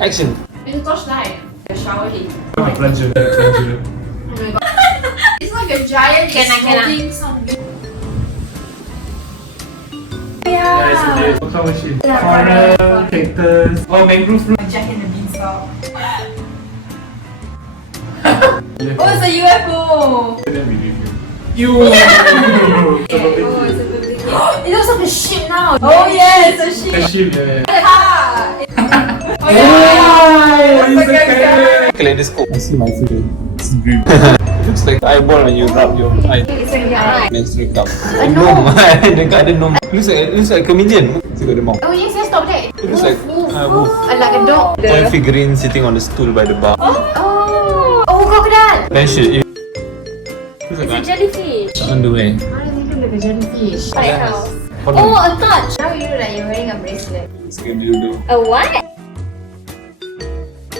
Action. It's a torchlight. A shower head. Plunger. Oh my god. It's like a giant smoking something. Yeah. Flower machine. Coral, cactus. Oh, mangrove fruit. Jack and the Beanstalk. Yeah. Oh, it's a UFO. Then we give you. Oh, it's a big it looks like a ship now. Oh yeah, it's a ship. A ship, yeah. Ah. Oh Oh, yeah. it's a carrot. Kaleidoscope. I see my food. It's green. It looks like eyeball when you rub your eye. It's like yeah. Menstrual cup. Gnome. Dekat ada gnome. Looks like chameleon. It's got the mouth. Oh yes, stop there. It looks like wolf. Like a dog. Toy figurine sitting on the stool by the bar. Oh, crocodile. Bench. Looks It's a like jellyfish. on the way. Why does it look like a jellyfish? Yes. Oh, a touch. Now you look like you're wearing a bracelet. It's a dildo. A what?